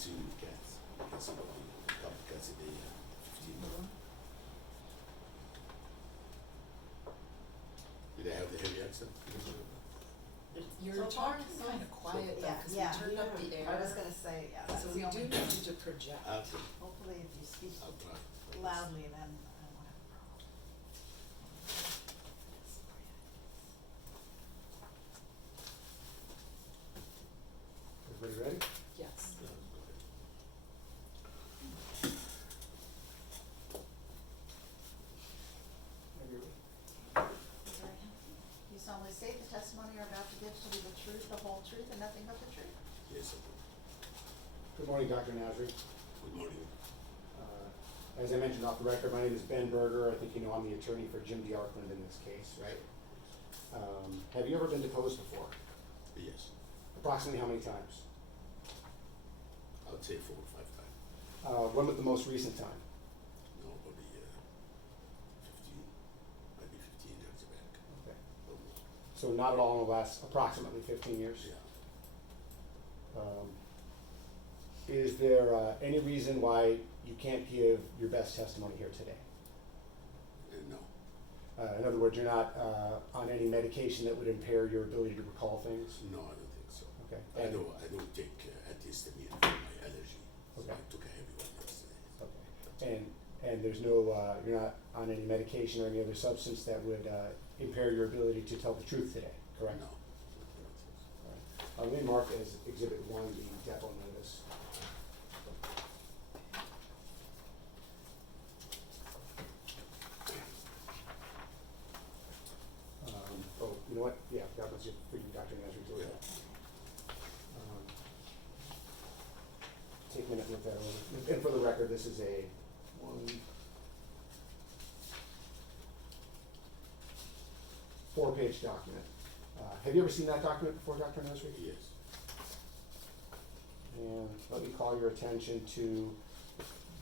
see the cats. You can see what the couple cats a day, 15. Did they have the heavy accent? You're So far, talking so- kind of quiet though, Yeah, cause we yeah. turned up the air. I was gonna say, yeah, that's So the we do only need thing. you to project. Okay, Hopefully if you speak I'll try. loudly, then I won't have a problem. Everybody ready? Yes. Yeah, go ahead. You solemnly state the testimony you're about to give shall be the truth, the whole truth, and nothing but the truth? Yes, I do. Good morning, Dr. Nasri. Good morning. As I mentioned off the record, my name is Ben Berger. I think you know I'm the attorney for Jim DeArkland in this case, right? Have you ever been deposed before? Yes, Approximately how many times? I would say 4 or 5 times. When was the most recent time? No, probably 15, maybe 15 years back. Okay. Almost. So not at all in the last approximately 15 years? Yeah. Is there any reason why you can't give your best testimony here today? No, In other words, you're not on any medication that would impair your ability to recall things? no, I don't think so. Okay. I don't take antihistamine for my allergy. So Okay. I took a heavy one yesterday. Okay. And there's no, you're not on any medication or any other substance that would impair your ability to tell the truth today, correct? No. All right. Let me mark as Exhibit 1 the depot notice. Oh, you know what? Yeah, that was it for you, Dr. Nasri, to look at. Take a minute and look that over. And for the record, this is a 4-page document. Have you ever seen that document before, Dr. Nasri? Yes. And let me call your attention to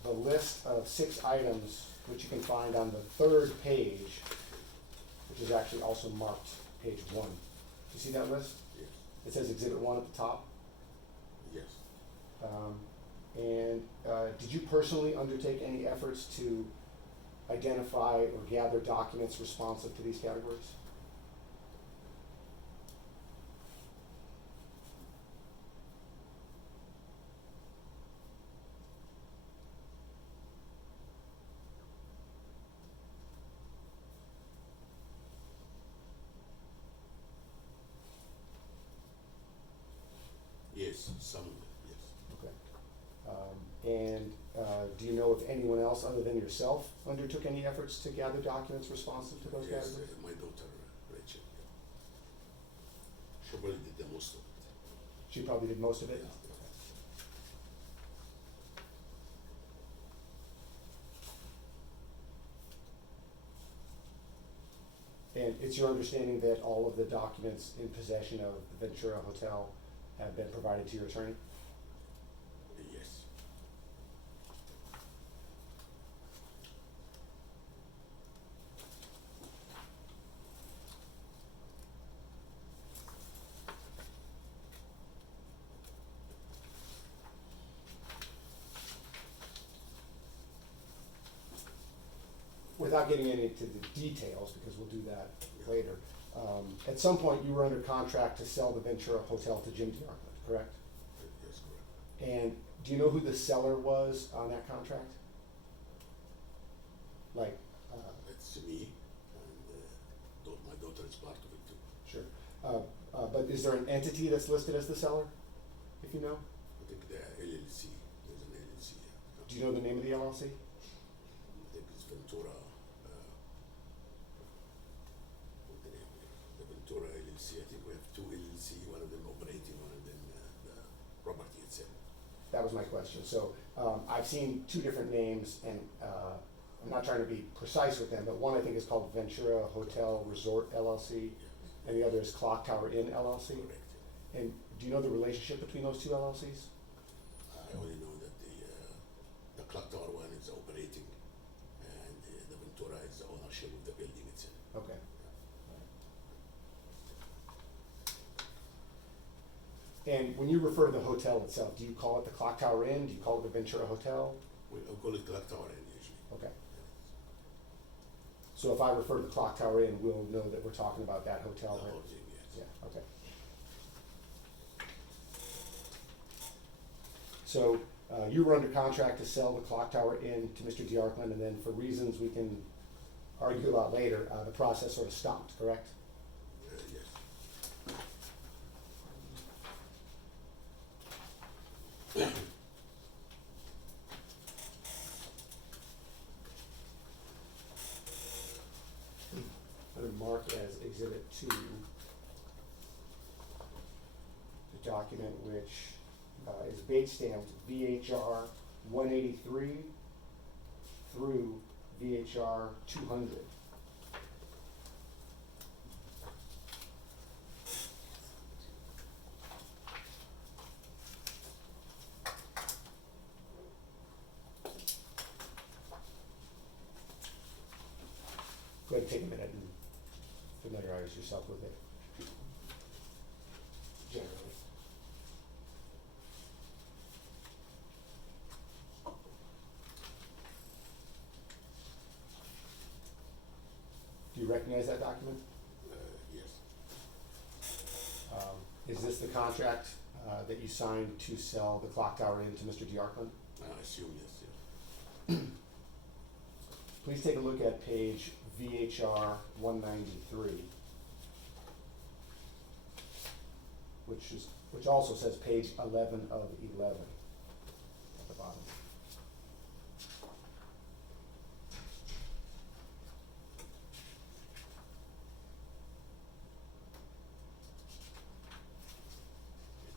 the list of 6 items which you can find on the 3rd page, which is actually also marked page 1. You see that list? Yes. It says Exhibit 1 at the top. Yes. Did you personally undertake any efforts to identify or gather documents responsive to these categories? Yes. Some of it. Yes. Okay. Do you know if anyone else other than yourself undertook any efforts to gather documents responsive to those Yes. categories? My daughter Rachel. Yeah. She probably did the most of it. She probably did most of it? Yeah. And it's your understanding that all of the documents in possession of the Ventura Hotel have been provided to your attorney? Yes. Without getting into the details, because we'll do that later, at some point you were under contract to sell the Ventura Hotel to Jim DeArkland, correct? Yes, correct. And do you know who the seller was on that contract? Like, It's me, and my daughter is part of it too. sure. But is there an entity that's listed as the seller, if you know? I think the LLC, there's an LLC. Yeah. Do you know the name of the LLC? I think it's Ventura. What the name is? The Ventura LLC. I think we have 2 LLC. One of them operating, one of them the property itself. That was my question. So, I've seen 2 different names, and I'm not trying to be precise with them, but one I think is called Ventura Hotel Resort LLC, and the other is Clock Tower Inn LLC. Correct. And do you know the relationship between those 2 LLCs? I only know that the clock tower one is operating, and the Ventura is the ownership of the building itself. Okay. And when you refer to the hotel itself, do you call it the Clock Tower Inn? Do you call it the Ventura Hotel? We call it Clock Tower Inn usually. Okay. So if I refer to the Clock Tower Inn, we'll know that we're talking about that hotel The there? whole thing, yes. Yeah, okay. So, you were under contract to sell the Clock Tower Inn to Mr. DeArkland, and then for reasons we can argue about later, the process sort of stopped, correct? Yes. I'm gonna mark as Exhibit 2 the document which is date stamped VHR 183 through VHR 200. Go ahead and take a minute and familiarize yourself with it. Generally. Do you recognize that document? Yes. Is this the contract that you signed to sell the Clock Tower Inn to Mr. DeArkland? I assume yes, yes. Please take a look at page VHR 193, which also says page 11 of 11 at the bottom.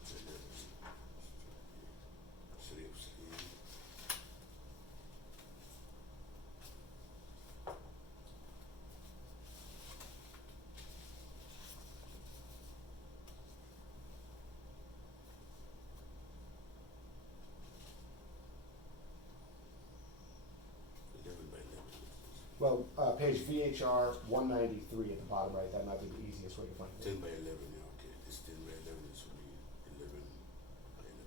It's 3 of 3. Well, page VHR 193 at the bottom right, that might be the easiest way to find it. 10 by 11, yeah, okay. This 10 by 11, this will be 11 by 11.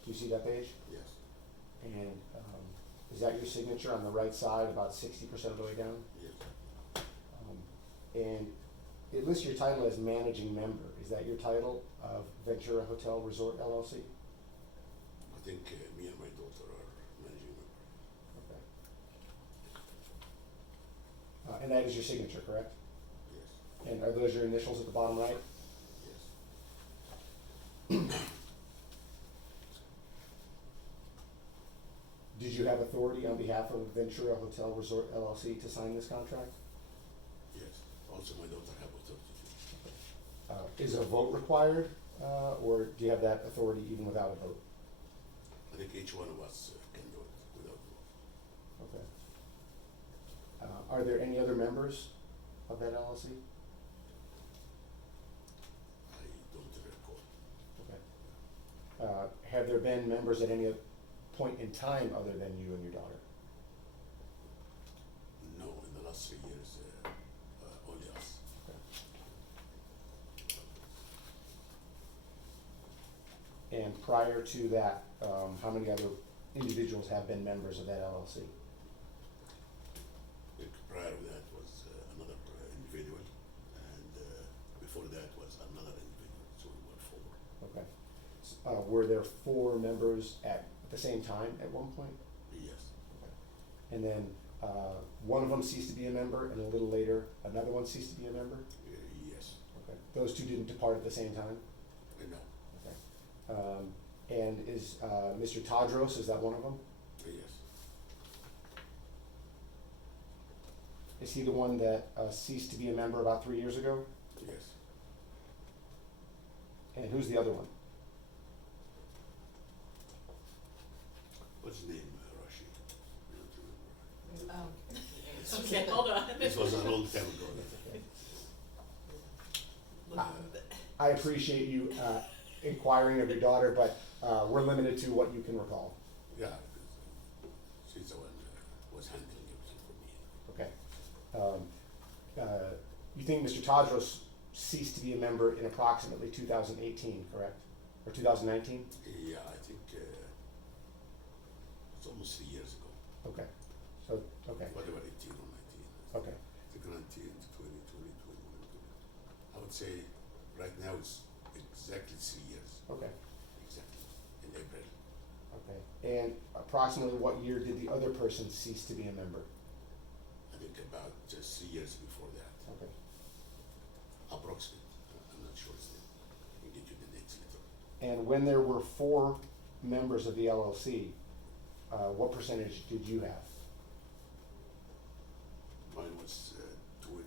Do you see that page? Yes. And is that your signature on the right side, about 60% of the way down? Yes. And it lists your title as managing member. Is that your title of Ventura Hotel Resort LLC? I think me and my daughter are managing member. Okay. And that is your signature, correct? Yes. And are those your initials at the bottom right? Yes. Did you have authority on behalf of Ventura Hotel Resort LLC to sign this contract? Yes. Also, my daughter have authority to. Is a vote required, or do you have that authority even without a vote? I think each one of us can do it without vote. Okay. Are there any other members of that LLC? I don't recall. Okay. Have there been members at any point in time other than you and your daughter? No, in the last 3 years, only us. Okay. And prior to that, how many other individuals have been members of that LLC? Prior to that was another individual, and before that was another individual, so we were 4. Okay. Were there 4 members at the same time at one point? Yes. And then one of them ceased to be a member, and a little later, another one ceased to be a member? Yes. Okay. Those 2 didn't depart at the same time? No. Okay. And is Mr. Tadros, is that one of them? Yes. Is he the one that ceased to be a member about 3 years ago? Yes. And who's the other one? What's his name, Rashid? I don't remember. Okay, hold on. This was a long time ago. I appreciate you inquiring of your daughter, but we're limited to what you can recall. Yeah, because she's the one was handling everything for me. Okay. You think Mr. Tadros ceased to be a member in approximately 2018, correct? Or 2019? Yeah, I think it's almost 3 years ago. Okay, so, okay, Whatever, 18 or 19. okay, I think 19, 20, 20, 21, 20. I would say right now it's exactly 3 years. okay, Exactly. In April. okay. And approximately what year did the other person cease to be a member? I think about 3 years before that. Okay. Approximate. I'm not sure. I can get you the dates later. And when there were 4 members of the LLC, what percentage did you have? Mine was 20,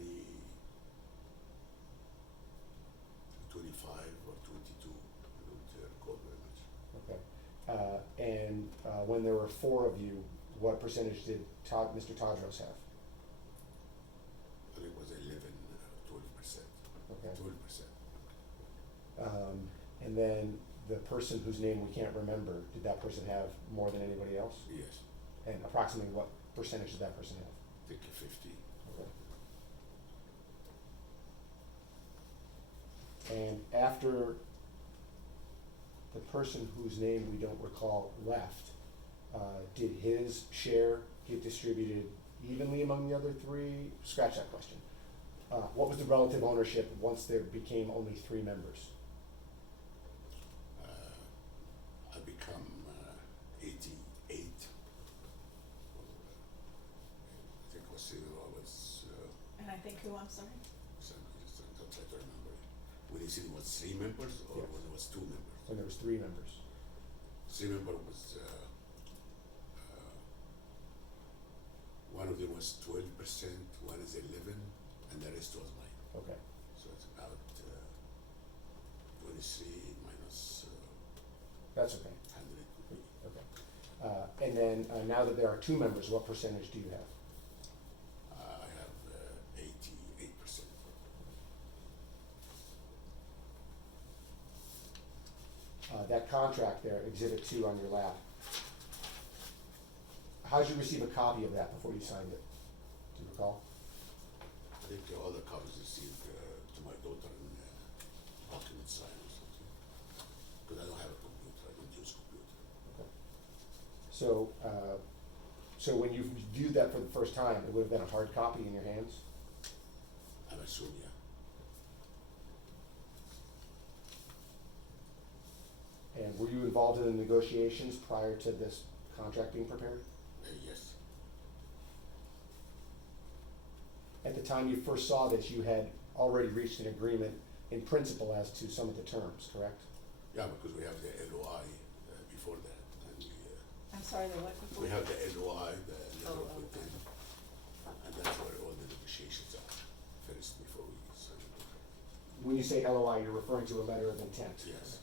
25 or 22. I don't recall very much. Okay. And when there were 4 of you, what percentage did Mr. Tadros have? I think it was 11, 12%. Okay. 12%. And then the person whose name we can't remember, did that person have more than anybody else? Yes. And approximately what percentage did that person have? I think 50. Okay. And after the person whose name we don't recall left, did his share get distributed evenly among the other 3? Scratch that question. What was the relative ownership once there became only 3 members? I become 88. I think was Senator was, And I think who, I'm sorry? I'll try to remember. When you said it was 3 members or Yes. when it was 2 members? When there was 3 members. 3 member was, one of them was 12%, one is 11, and the rest was mine. Okay. So it's about 23 minus That's okay. 100 would be. Okay. And then now that there are 2 members, what percentage do you have? I have 88%. That contract there, Exhibit 2 on your lap. How did you receive a copy of that before you signed it? Do you recall? I think all the copies received to my daughter in document sign or something. Because I don't have a computer, I don't use computer. Okay. So, so when you viewed that for the first time, it would have been a hard copy in your hands? I'm assuming, yeah. And were you involved in the negotiations prior to this contract being prepared? Yes. At the time you first saw this, you had already reached an agreement in principle as to some of the terms, correct? Yeah, because we have the LOI before that. And I'm sorry, the what before? we have the LOI, the letter Oh, of okay. intent. And that's where all the negotiations are first before we sign the contract. When you say LOI, you're referring to a letter of intent? Yes.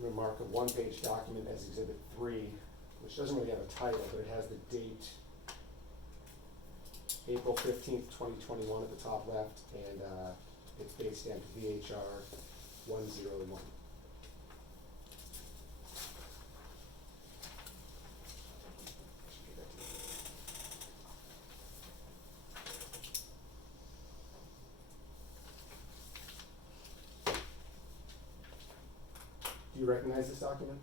Remark a 1-page document as Exhibit 3, which doesn't really have a title, but it has the date April 15th, 2021 at the top left, and it's date stamped VHR 101. Do you recognize this document?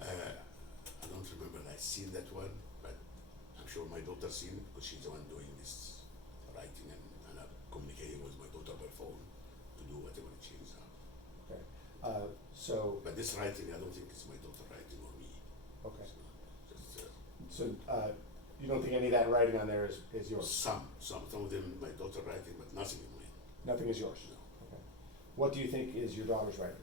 I don't remember I seen that one, but I'm sure my daughter seen it because she's the one doing this writing and I'm communicating with my daughter by phone to do whatever she needs out. Okay. So, But this writing, I don't think it's my daughter writing or me. okay. It's just, So, you don't think any of that writing on there is yours? some of them my daughter writing, but nothing in mine. Nothing is yours? No. Okay. What do you think is your daughter's writing?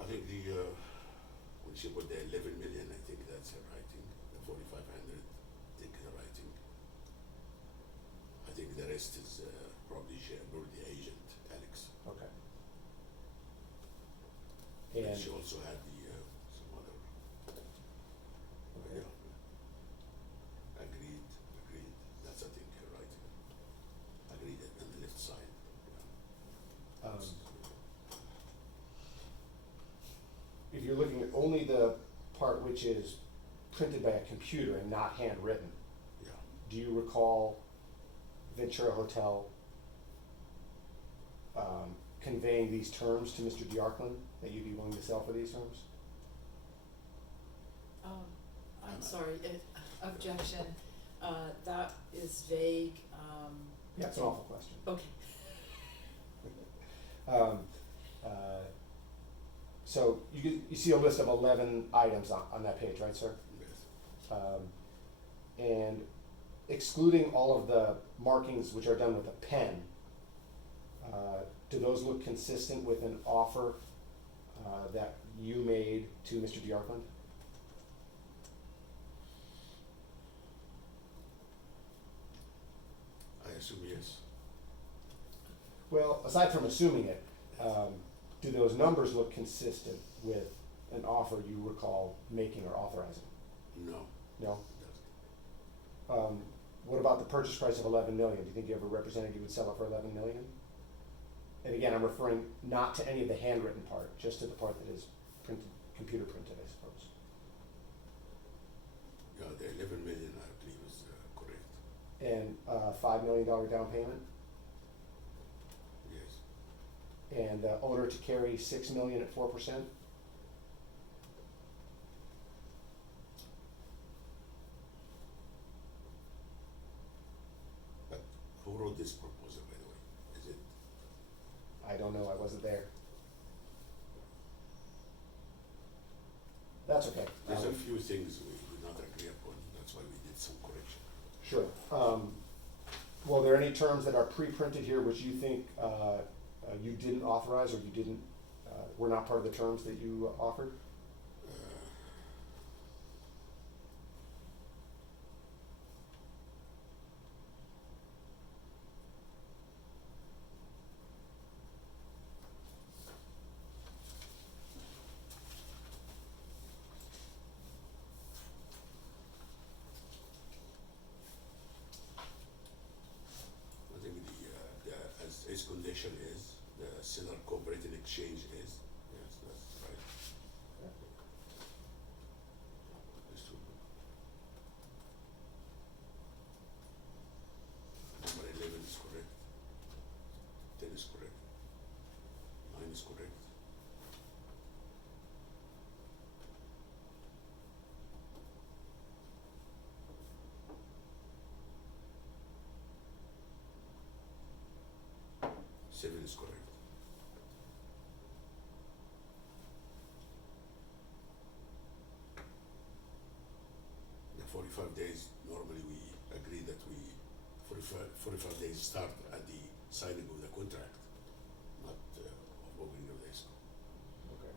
I think when she put the 11 million, I think that's her writing. The 4,500, I think her writing. I think the rest is probably the agent, Alex. Okay. And And, she also had the some other which is printed by a computer and not handwritten. Yeah. Do you recall Ventura Hotel conveying these terms to Mr. Diarkland, that you'd be willing to sell for these terms? I'm sorry, objection, that is vague, Yeah, it's an awful question. okay. So you see a list of 11 items on that page, right, sir? Yes. And excluding all of the markings which are done with a pen, do those look consistent with an offer that you made to Mr. Diarkland? I assume yes. Well, aside from assuming it, do those numbers look consistent with an offer you recall making or authorizing? No. No? It doesn't. What about the purchase price of 11 million? Do you think you ever represented you would sell it for 11 million? And again, I'm referring not to any of the handwritten part, just to the part that is printed, computer printed, I suppose. Yeah, the 11 million, I believe, is correct. And $5 million down payment, Yes. and the owner to carry 6 million at 4%. But who wrote this proposal, by the way? Is it? I don't know, I wasn't there. That's okay. There's a few things we did not agree upon. That's why we did some correction. Sure. Well, are there any terms that are pre-printed here which you think you didn't authorize, or you didn't, were not part of the terms that you offered? I think as its condition is, the seller cooperating exchange is, yes, that's right. This would be. Number 11 is correct. 10 is correct. 9 is correct. Seven is correct. The 45 days, normally we agree that 45 days start at the signing of the contract, not of opening of the escrow. Okay.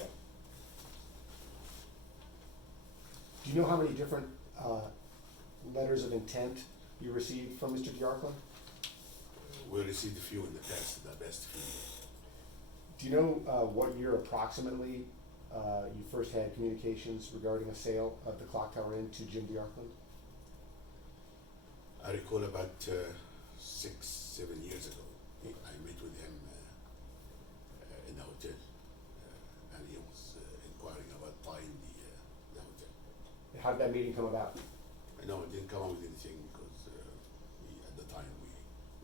Okay. Do you know how many different letters of intent you received from Mr. Diarkland? We received a few in the past, the best few. Do you know what year approximately you first had communications regarding a sale of the Clock Tower Inn to Jim Diarkland? I recall about 6-7 years ago, I met with him in the hotel, and he was inquiring about buying the hotel. How did that meeting come about? I know it didn't come out with anything because at the time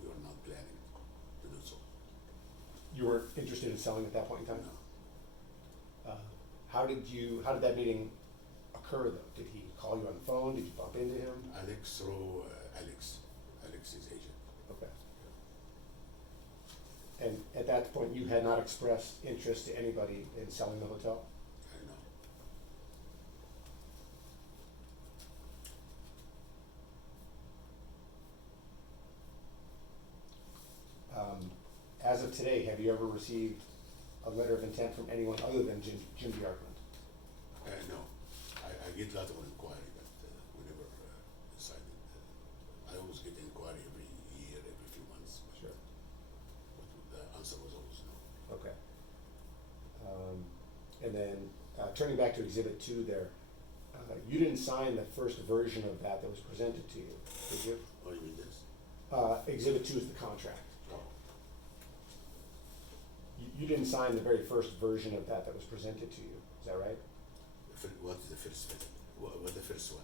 we were not planning to do so. You weren't interested in selling at that point in time? No. How did that meeting occur though? Did he call you on the phone? Did you bump into him? Alex through Alex's agent. Okay. And at that point, you had not expressed interest to anybody in selling the hotel? I know. As of today, have you ever received a letter of intent from anyone other than Jim Diarkland? No. I get a lot of inquiry, but we never decided. I always get inquiry every year, every few months. Sure. But the answer was always no. Okay. And then, turning back to Exhibit 2 there, you didn't sign the first version of that was presented to you, did you? What do you mean this? Exhibit 2 is the contract. Oh, You didn't sign the very first version of that was presented to you. is that right? What is the first visit? What the first one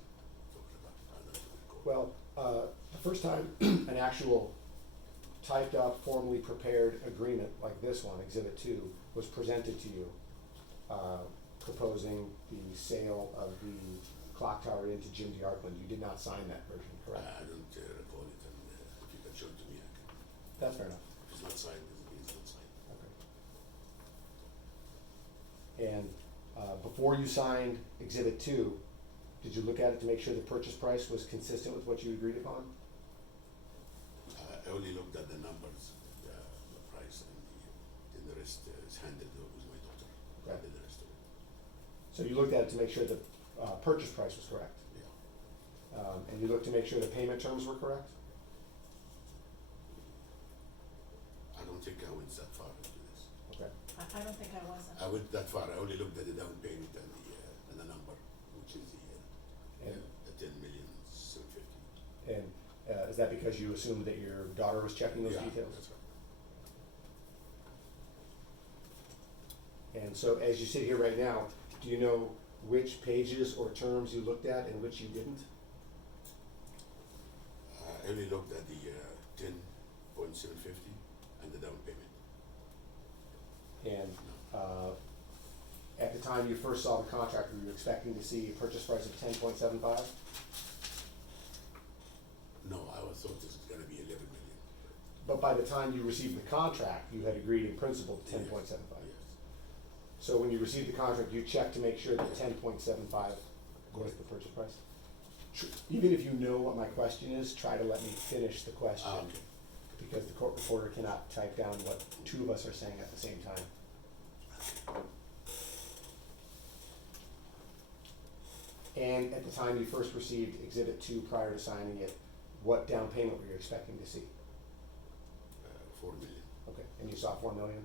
talking about? I don't recall. Well, the first time an actual typed up, formally prepared agreement like this one, Exhibit 2, was presented to you, proposing the sale of the clock tower into Jim DeArkland, you did not sign that version, correct? I don't recall it, and if you can show it to me, I can. That's fair enough. If it's not signed, it's not signed. Okay. And before you signed Exhibit 2, did you look at it to make sure the purchase price was consistent with what you agreed upon? I only looked at the numbers, the price, and the rest is handled with my daughter. Okay. I did the rest of it. So you looked at it to make sure the purchase price was correct? Yeah. And you looked to make sure the payment terms were correct? I don't think I went that far into this. Okay. I don't think I wasn't. I went that far. I only looked at the down payment and the number, which is And, the 10,750,000. and is that because you assumed that your daughter was checking those Yeah, details? that's right. And so as you sit here right now, do you know which pages or terms you looked at and which you didn't? I only looked at the 10,750 and the down payment. And at the time you first saw the contract, were you expecting to see a purchase price of 10.75? No, I thought this was gonna be 11 million. But by the time you received the contract, you had agreed in principle to 10.75. Yes. So when you received the contract, you checked to make sure that 10.75 was the purchase price? Even if you know what my question is, try to let me finish the question. Okay. Because the court reporter cannot type down what two of us are saying at the same time. And at the time you first received Exhibit 2 prior to signing it, what down payment were you expecting to see? 4 million. Okay, and you saw 4 million?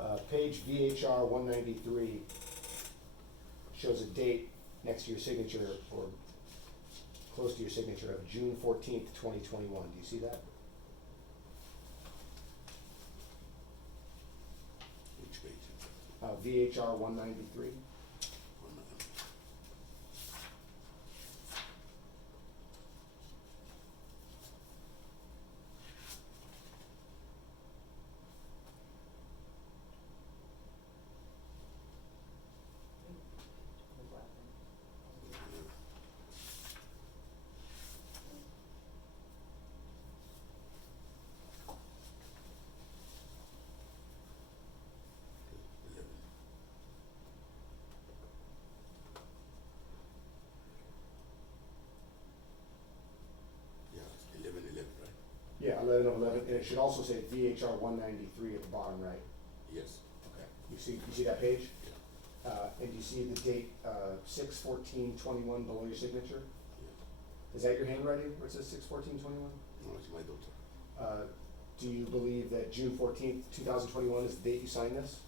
Yes. Page VHR 193 shows a date next to your signature, or close to your signature, of June 14th, 2021. Do you see that? Which page? VHR 193. One minute. Yeah, 11, right? Yeah, 11 of 11, and it should also say VHR 193 at the bottom right. Yes. Okay. You see that page? Yeah. And do you see the date 6/14/21 below your signature? Yeah. Is that your handwriting where it says 6/14/21? No, it's my daughter. Do you believe that June 14th, 2021 is the date you signed this?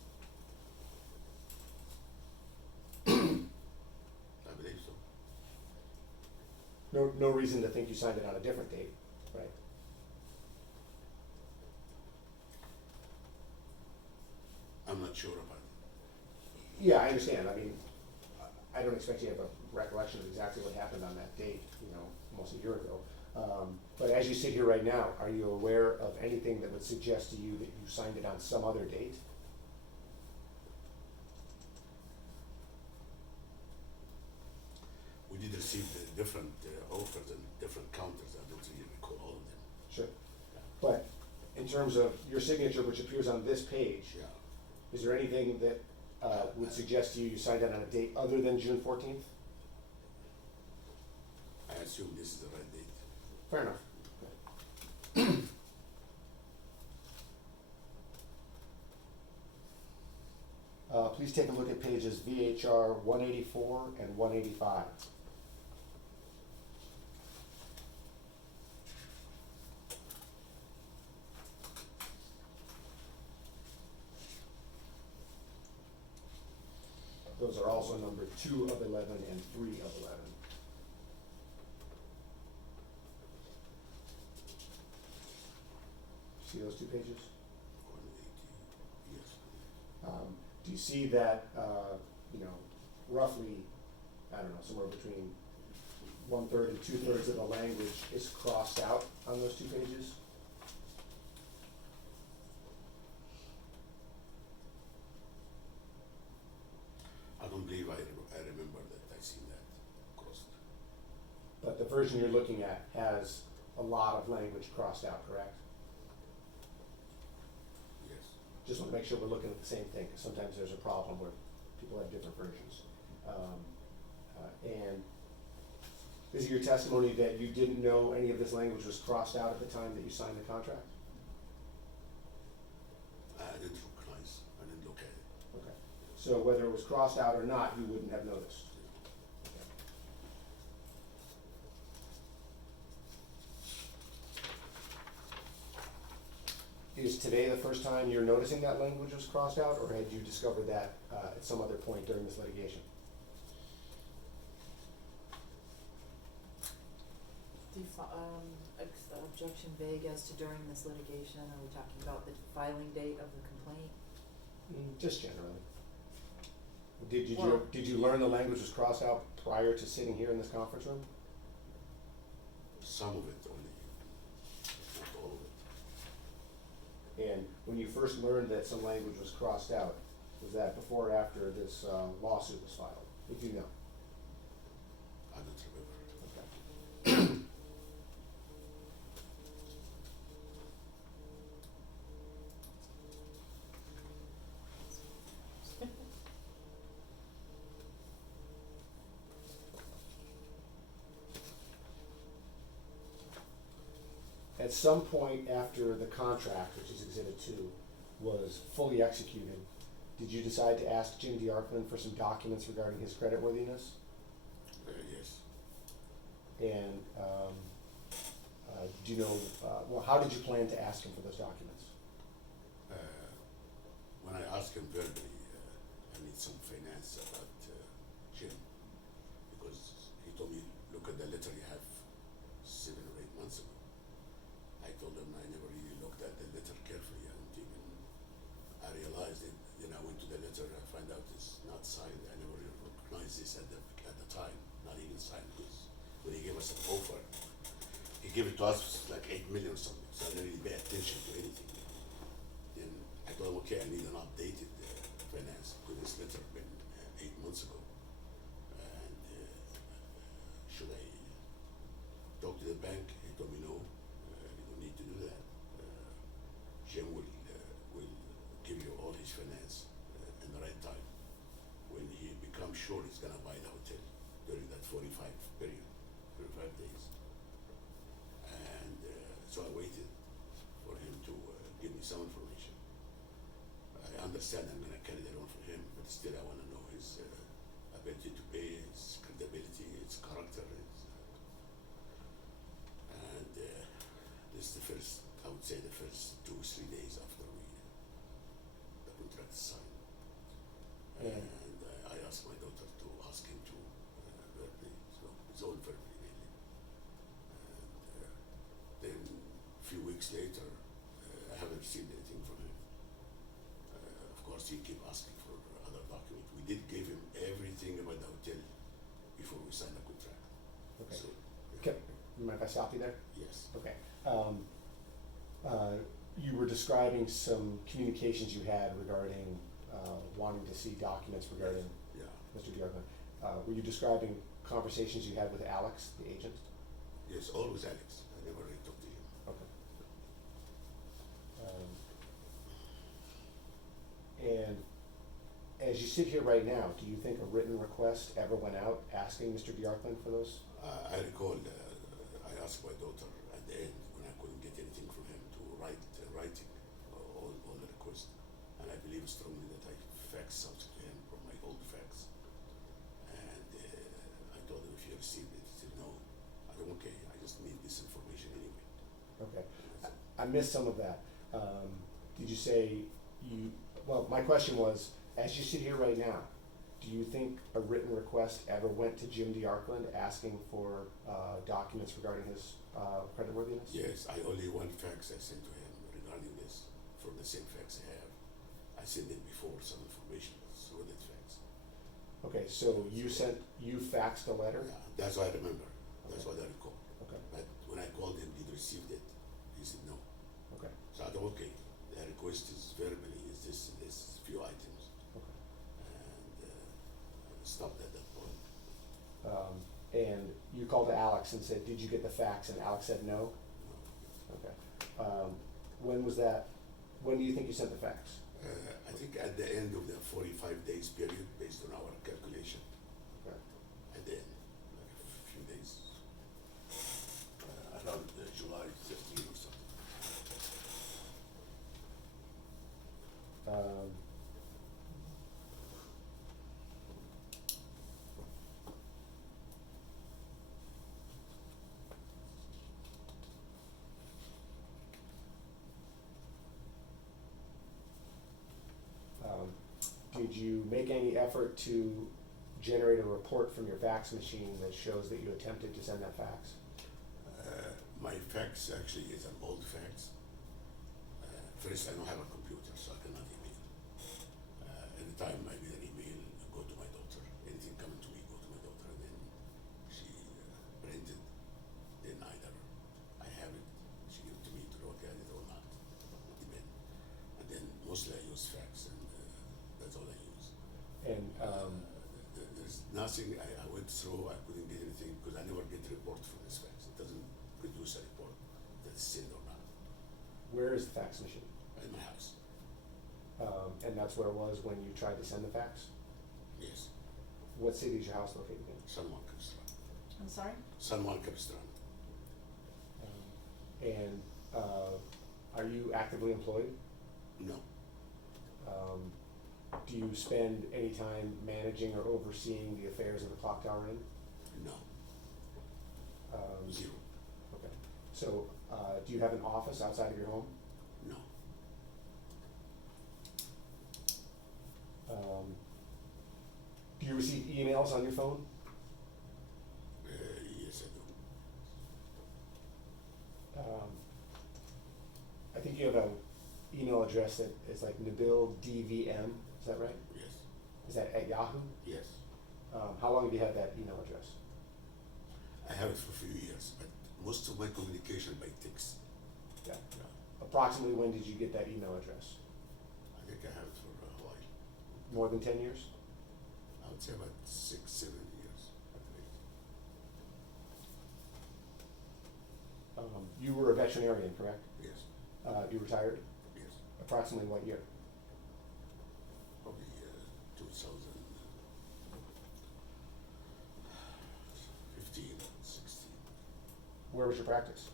I believe so. No reason to think you signed it on a different date, right? I'm not sure about it. Yeah, I understand. I mean, I don't expect you to have a recollection of exactly what happened on that date, almost a year ago. But as you sit here right now, are you aware of anything that would suggest to you that you signed it on some other date? We did receive different offers and different counters. I don't really recall all of them. Sure. But in terms of your signature, which appears on this page, Yeah. is there anything that would suggest to you you signed it on a date other than June 14th? I assume this is the right date. Fair enough. Please take a look at pages VHR 184 and 185. Those are also numbered 2 of 11 and 3 of 11. See those 2 pages? you see that, you know, roughly, I don't know, somewhere between 1/3 and 2/3 of the language is crossed out on those 2 pages? I don't believe I remember that I seen that crossed. But the version you're looking at has a lot of language crossed out, correct? Yes. Just want to make sure we're looking at the same thing, because sometimes there's a problem where people have different versions. And is it your testimony that you didn't know any of this language was crossed out at the time that you signed the contract? I didn't recognize, I didn't look at it. Okay. So whether it was crossed out or not, you wouldn't have noticed? Is today the first time you're noticing that language was crossed out, or had you discovered that at some other point during this litigation? Objection vague as to during this litigation, are we talking about the filing date of the complaint? Just generally. Did Well- you learn the language was crossed out prior to sitting here in this conference room? Some of it only, not all of it. And when you first learned that some language was crossed out, was that before or after this lawsuit was filed? If you know. I don't remember. Okay. At some point after the contract, which is Exhibit 2, was fully executed, did you decide to ask Jim DeArkland for some documents regarding his creditworthiness? Yes. And do you know, well, how did you plan to ask him for those documents? When I asked him verbally, I need some finance about Jim, because he told me, look at the letter you have 7 or 8 months ago. I told him I never really looked at the letter carefully, and even I realized it. Then I went to the letter, I find out it's not signed. I never really recognized this at the time, not even signed, because when he gave us an offer, he gave it to us like 8 million or something, so I didn't really pay attention to anything. Then I told him, okay, I need an updated finance, because this letter been 8 months ago. And should I talk to the bank? He told me no, you don't need to do that. Jim will give you all his finance in the right time. When he becomes sure he's gonna buy the hotel during that 45 period, 45 days. And so I waited for him to give me some information. I understand I'm gonna carry the loan for him, but still I wanna know his ability to pay, his credibility, his character, and this is the first, I would say the first 2 or 3 days after the contract is signed. Yeah. And I asked my daughter to ask him to verbally, so it's all verbally really. And then a few weeks later, I haven't received anything from him. Of course, he keep asking for other documents. We did give him everything about the hotel before we signed the contract. Okay. So, Okay, you mind if I stop you there? yes. Okay. You were describing some communications you had regarding wanting to see documents regarding Yeah. Mr. DeArkland. Were you describing conversations you had with Alex, the agent? Yes, always Alex. I never really talked to him. Okay. And as you sit here right now, do you think a written request ever went out asking Mr. DeArkland for those? I recall I asked my daughter at the end when I couldn't get anything from him to writing all the requests, and I believe strongly that I faxed something to him from my old fax, and I told him if you received it. He said no. I said okay. I just need this information anyway. Okay. That's it. I missed some of that. Did you say you, well, my question was, as you sit here right now, do you think a written request ever went to Jim DeArkland asking for documents regarding his creditworthiness? Yes, I only one fax I sent to him regarding this from the same fax I have. I sent it before some information through that fax. Okay, so you faxed a letter? Yeah, that's what I remember. That's Okay. what I recall. Okay, But when I called him, did received it? He said no. okay, So I thought, okay, the request is verbally, is this few items, okay. and stopped at that point. And you called to Alex and said, did you get the fax? And Alex said no? Okay. When was that, when do you think you sent the fax? I think at the end of the 45 days period, based on our calculation, Okay. at the end, like a few days, around July 15 or something. Um, Did you make any effort to generate a report from your fax machine that shows that you attempted to send that fax? My fax actually is an old fax. First, I don't have a computer, so I cannot email. At the time, I did an email, go to my daughter. Anything coming to me, go to my daughter, and then she printed. Then either I have it, she give it to me to look at it or not. It depends. And then mostly I use fax, and that's all I use. And, There's nothing I went through, I couldn't get anything, because I never get report from this fax. It doesn't produce a report that's sent or not where is the fax machine? in my house. And that's where it was when you tried to send the fax? Yes, What city is your house located in? San Juan Capistrano. I'm sorry? San Juan Capistrano. And, are you actively employed? No, Do you spend any time managing or overseeing the affairs of the Clock Tower Inn? no, Um, zero, Okay, so, do you have an office outside of your home? no. Do you receive emails on your phone? Yes, I do. I think you have a email address that is like Nabil DVM, is that right? Yes, Is that at Yahoo? yes. How long have you had that email address? I have it for a few years, but most of my communication by text. Yeah. Yeah. Approximately when did you get that email address? I think I have it for a while. More than 10 years? I would say about 6, 7 years at least. You were a veterinarian, correct? Yes, You retired? yes. Approximately what year? Probably 2015, 16. Where was your practice?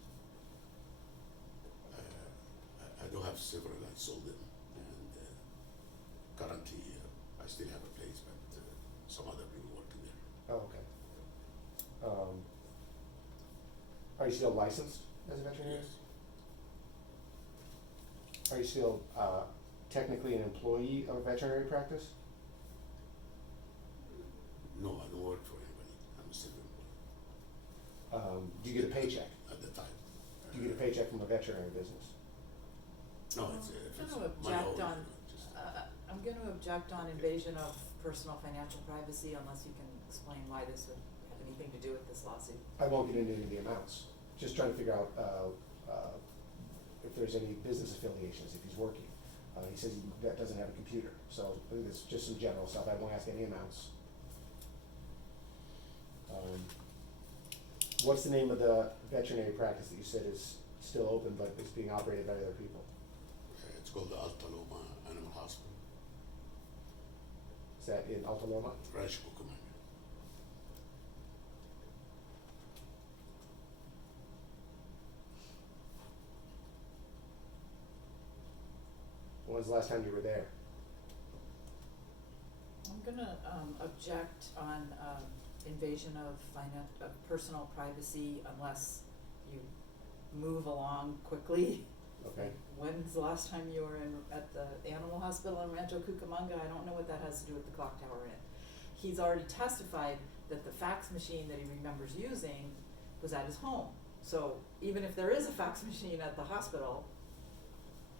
I do have several. I sold them, and currently I still have a place, but some other people working there. Oh, okay. Are you still licensed as a veterinarian? Yes, Are you still technically an employee of a veterinary practice? no, I don't work for anybody. I'm a self-employed Do you get a paycheck? at the time. Do you get a paycheck from a veterinary business? No, it's if I'm it's gonna my object own. on, I'm gonna object on invasion of personal financial privacy unless you can explain why this would have anything to do with this lawsuit. I won't get into any of the amounts. Just trying to figure out if there's any business affiliations, if he's working. He says that doesn't have a computer, so I think it's just some general stuff. I won't ask any amounts. What's the name of the veterinary practice that you said is still open but is being operated by other people? It's called the Alta Loma Animal Hospital, Is that in Alta Loma? Rancho Cucamonga. When was the last time you were there? I'm gonna object on invasion of personal privacy unless you move along quickly. Okay. When's the last time you were at the animal hospital in Rancho Cucamonga? I don't know what that has to do with the Clock Tower Inn. He's already testified that the fax machine that he remembers using was at his home. So even if there is a fax machine at the hospital,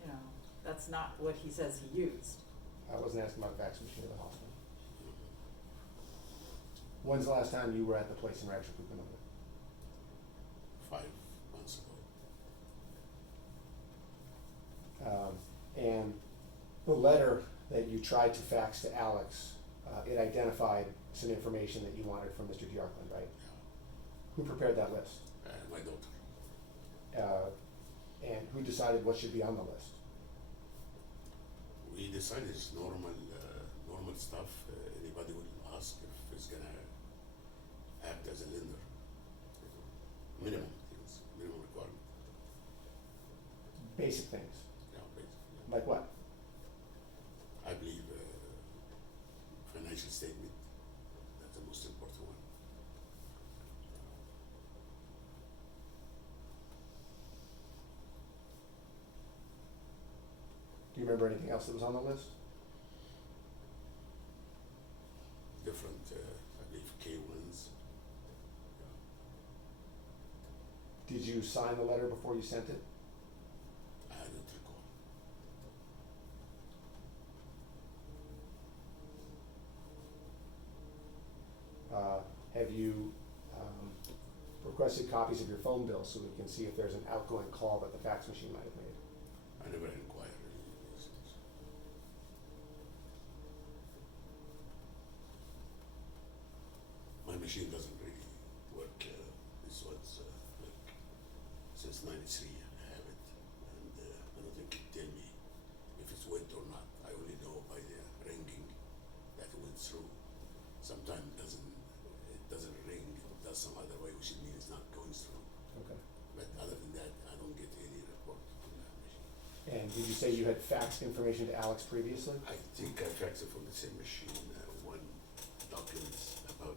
you know, that's not what he says he used. I wasn't asking about the fax machine at the hospital. When's the last time you were at the place in Rancho Cucamonga? 5 months ago. And the letter that you tried to fax to Alex, it identified some information that you wanted from Mr. Diarkland, right? Yeah. Who prepared that list? My daughter. And who decided what should be on the list? We decided it's normal stuff. Anybody will ask if it's gonna act as a lender. Minimum things, minimum requirement. Basic things, Yeah, basically. like what? I believe financial statement. That's the most important one. Do you remember anything else that was on the list? Different, I believe K1s. Yeah. Did you sign the letter before you sent it? I don't recall. Have you requested copies of your phone bill so we can see if there's an outgoing call that the fax machine might have made? I never inquired really these things. My machine doesn't really work. This was like since '93 I have it, and I don't think it tell me if it's went or not. I only know by the ringing that it went through. Sometimes it doesn't ring. It does some other way, which it means it's not going through. Okay. But other than that, I don't get any report from that machine. And did you say you had faxed information to Alex previously? I think I faxed it from the same machine, one documents about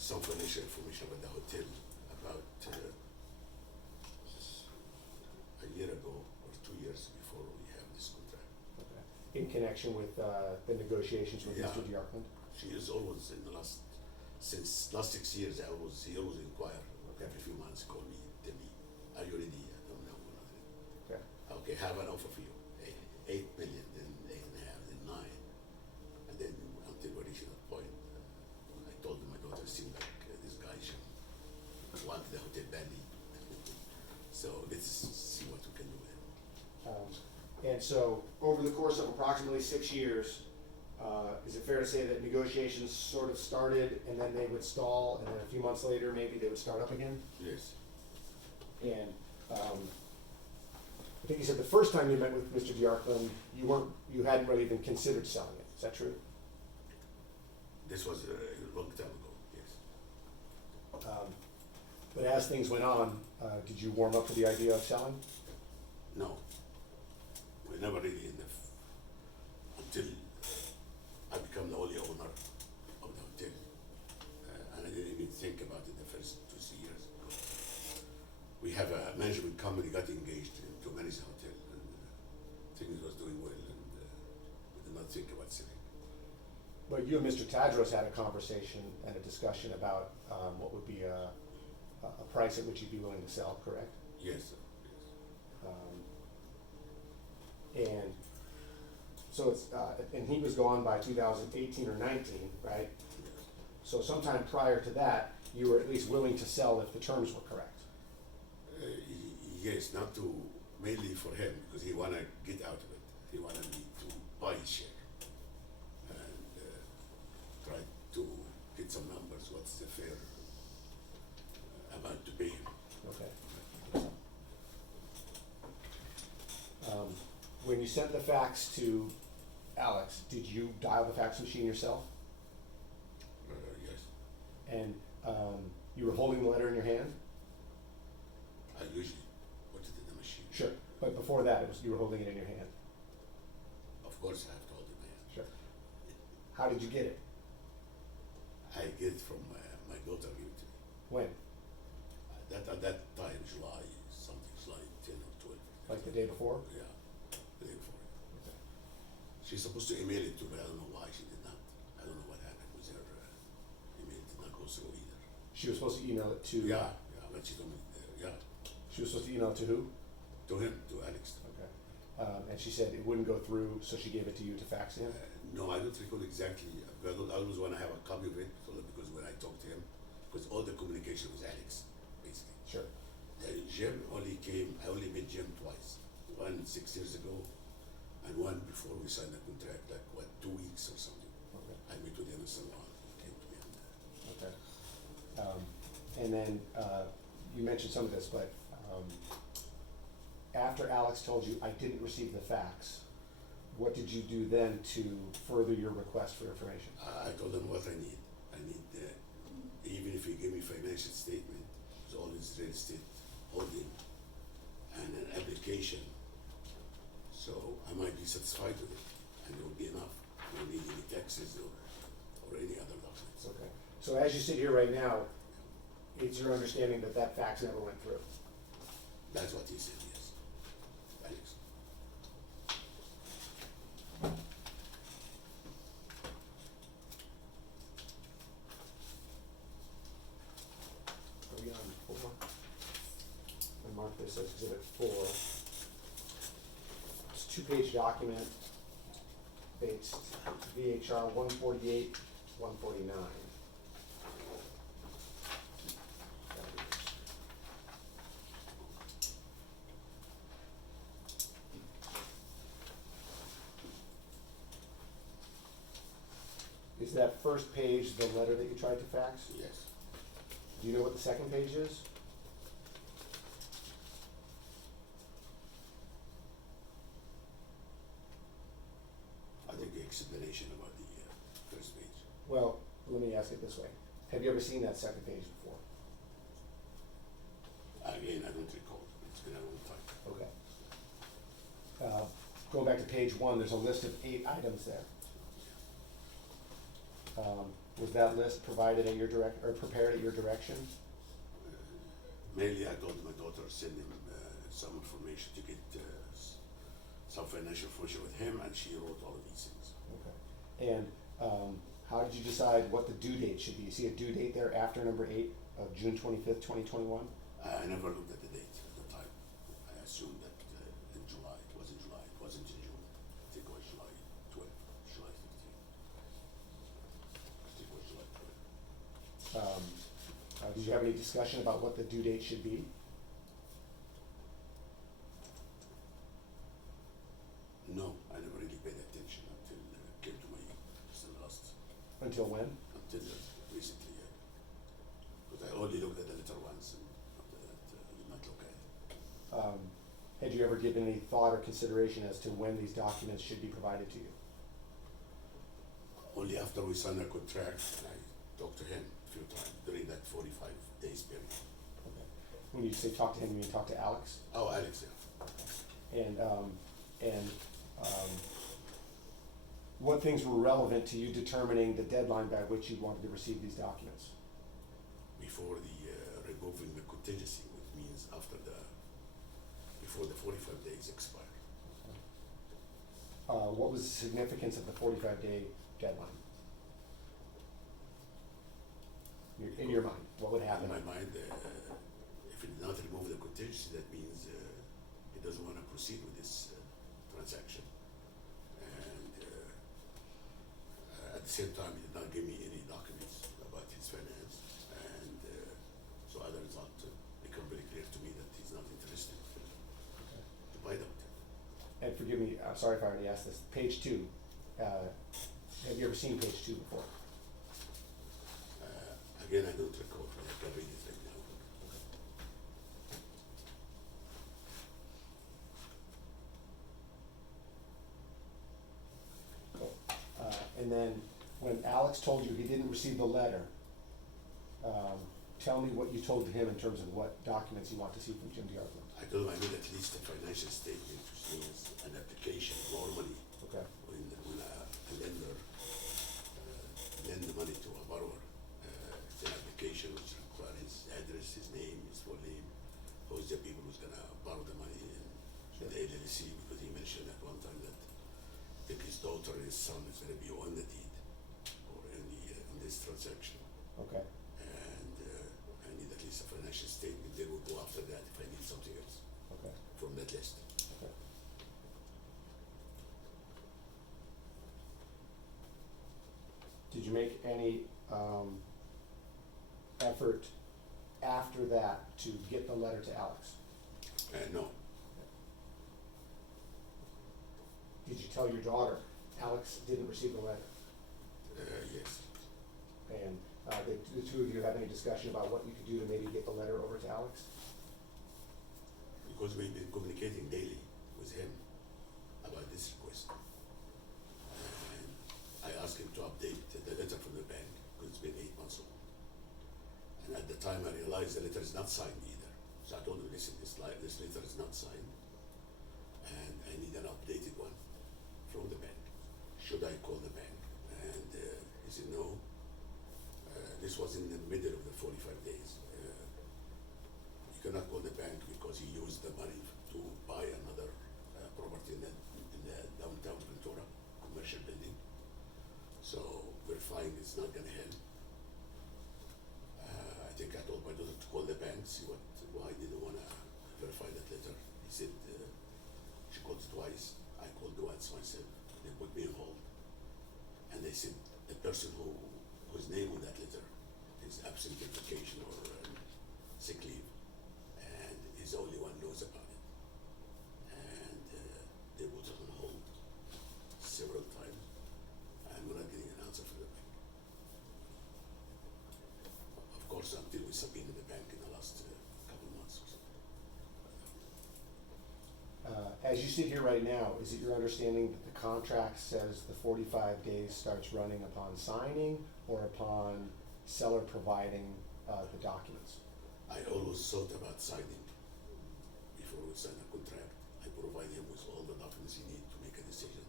some financial information about the hotel about a year ago or 2 years before we have this contract. Okay. In connection with the negotiations with Yeah. Mr. Diarkland? She is always in the since last 6 years, he always inquire Okay. every few months, call me, tell me, are you ready? I don't know, nothing. Okay. Okay, have an offer for you, 8 million, then 8.5, then 9. And then until we reach that point, I told my daughter, it seemed like this guy should want the hotel badly. So let's see what we can do with him. And so, over the course of approximately 6 years, is it fair to say that negotiations sort of started and then they would stall, and then a few months later, maybe they would start up again? Yes, And I think you said the first time you met with Mr. Diarkland, you hadn't really even considered selling it. Is that true? this was a long time ago, yes. But as things went on, did you warm up to the idea of selling? No, we never really until I become the only owner of the hotel. And I didn't even think about it the first 2-3 years. We have a management company got engaged to manage the hotel, and things was doing well, and we did not think about selling. But you and Mr. Tadros had a conversation and a discussion about what would be a price at which you'd be willing to sell, correct? Yes, sir. Yes. And so it's, and he was gone by 2018 or 19, right? Yes. So sometime prior to that, you were at least willing to sell if the terms were correct. Yes, not to, mainly for him, because he wanna get out of it. He wanted me to buy his share and try to get some numbers, what's the fair amount to pay him. Okay. When you sent the fax to Alex, did you dial the fax machine yourself? Yes, And you were holding the letter in your hand? I usually put it in the machine. Sure. But before that, you were holding it in your hand? Of course, I have to hold it in my hand. Sure. How did you get it? I get it from my daughter gave it to me. When? At that time, July 10 or 12. Like the day before? Yeah, the day before. Okay. She's supposed to email it to me. I don't know why she did not. I don't know what happened with her email. Did not go through either. She was supposed to email it to. Yeah, but she told me. Yeah, She was supposed to email it to who? to him, to Alex. Okay. and she said it wouldn't go through, so she gave it to you to fax in? No, I don't recall exactly. I always want to have a copy of it because when I talked to him, because all the communication was Alex, basically. Sure. Jim only came, I only met Jim twice. One 6 years ago, and one before we signed the contract, like, 2 weeks or something. Okay. I met with him in Salon, he came to me and, Okay. And then, you mentioned some of this, but, after Alex told you, I didn't receive the fax, what did you do then to further your request for information? I told him what I need. I need, even if you give me financial statement, it's all his real estate holding and an application. So I might be satisfied with it and it will be enough. I don't need any taxes or any other documents. Okay. So as you sit here right now, it's your understanding that that fax never went through? That's what he said, yes. Alex. Are we on 4? I marked this as exhibit 4. It's a 2-page document based VHR 148, 149. Is that first page the letter that you tried to fax? Yes. Do you know what the second page is? I think the explanation about the first page. Well, let me ask it this way. Have you ever seen that second page before? Again, I don't recall. It's been a long time. Okay. Going back to page 1, there's a list of 8 items there. Was that list provided at your prepared at your direction? Mainly, I told my daughter send him some information to get some financial information with him, and she wrote all of these things. Okay. And how did you decide what the due date should be? You see a due date there after number 8 of June 25th, 2021? I never looked at the date at the time. I assumed that in July. It was in July. It wasn't in June. I think it was July 12th, July 15th. I think it was July 12th. Did you have any discussion about what the due date should be? No, I never really paid attention until it came to my last, Until when? until recently, yeah. Because I only looked at the letter once, and after that, I did not look at it. Had you ever given any thought or consideration as to when these documents should be provided to you? Only after we signed a contract, and I talked to him a few times during that 45 days period. Okay. When you say talk to him, you mean talk to Alex? Oh, Alex, yeah. And what things were relevant to you determining the deadline by which you wanted to receive these documents? Before the removing the contingency, which means before the 45 days expire. What was the significance of the 45-day deadline? In your mind, what would happen? In my mind, if it did not remove the contingency, that means he doesn't want to proceed with this transaction. And at the same time, he did not give me any documents about his finance. And so as a result, it became very clear to me that he's not interested to buy the hotel. And forgive me, I'm sorry if I already asked this. Page 2. Have you ever seen page 2 before? Again, I don't recall. I can read it right now. And then when Alex told you he didn't receive the letter, tell me what you told to him in terms of what documents you want to see from Jim DeArthur. I told him I need at least a financial statement, which means an application. Normally, Okay. when a lender lend the money to a borrower, it's an application which requires his address, his name, his full name, who's the people who's gonna borrow the money, and the LLC, because he mentioned at one time that I think his daughter and his son is gonna be on the deed or in this transaction. Okay. And I need at least a financial statement. Then we'll go after that if I need something else Okay. from that list. Okay. you make any, effort after that to get the letter to Alex? No, Did you tell your daughter, Alex didn't receive the letter? yes. And, the two of you have any discussion about what you could do to maybe get the letter over to Alex? Because we've been communicating daily with him about this request. And I asked him to update the letter from the bank, because it's been 8 months old. And at the time I realized the letter is not signed either. So I told him, listen, this letter is not signed, and I need an updated one from the bank. Should I call the bank? And he said, no. This was in the middle of the 45 days. You cannot call the bank because he used the money to buy another property in the downtown Ventura commercial building. So verifying it's not gonna help. I think I told my daughter to call the bank, see why they don't wanna verify that letter. He said she called twice. I called once myself. They put me on hold, and they said the person whose name on that letter is absent on vacation or sick leave, and he's the only one knows about it. And they put it on hold several times, and we're not getting an answer from the bank. Of course, until we subpoenaed the bank in the last couple of months or so. As you sit here right now, is it your understanding that the contract says the 45 days starts running upon signing or upon seller providing the documents? I always thought about signing before we sign a contract. I provide him with all the documents he needs to make a decision.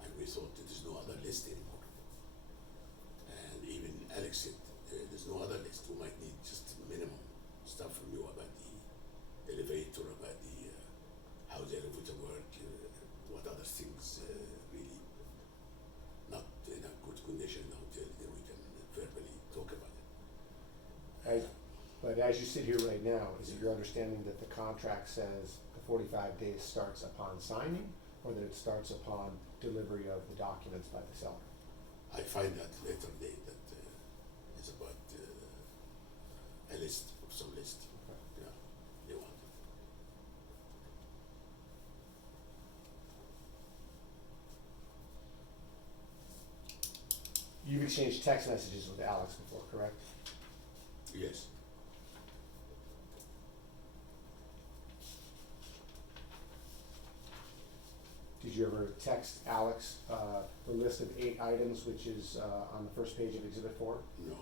And we thought there is no other list anymore. And even Alex said, there's no other list. We might need just minimum stuff from you about the elevator, about the how the elevator work, what other things really not in a good condition in the hotel, then we can verbally talk about it. But as you sit here right now, is it your understanding that the contract says the 45 days starts upon signing, or that it starts upon delivery of the documents by the seller? I find that later date that it's about a list of some list. Yeah, they want it. You've exchanged text messages with Alex before, correct? Yes. Did you ever text Alex the list of 8 items, which is on the first page of Exhibit 4? No.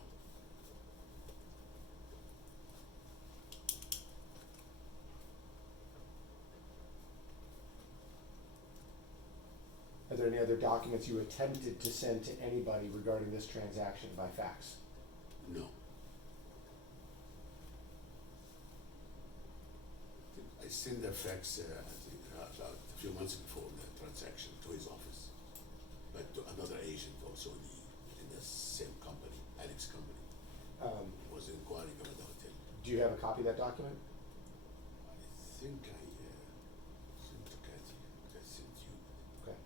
Are there any other documents you attempted to send to anybody regarding this transaction by fax? No. I sent a fax, I think, about a few months before the transaction to his office, but to another agent also in the same company, Alex company, was inquiring about the hotel. Do you have a copy of that document? I think I sent to Kathy, I sent you. Okay.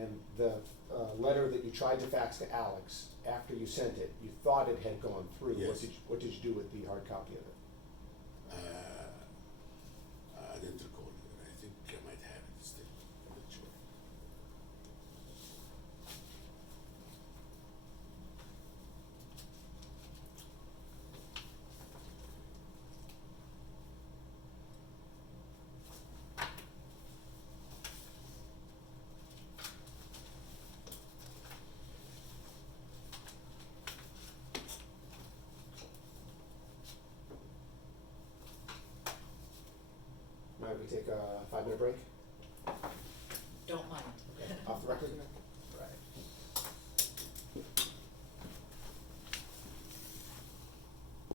And the letter that you tried to fax to Alex, after you sent it, you thought it had gone through. Yes. What did you do with the hard copy of it? I didn't recall it. I think I might have it still. I'm not sure. Might we take a 5-minute break?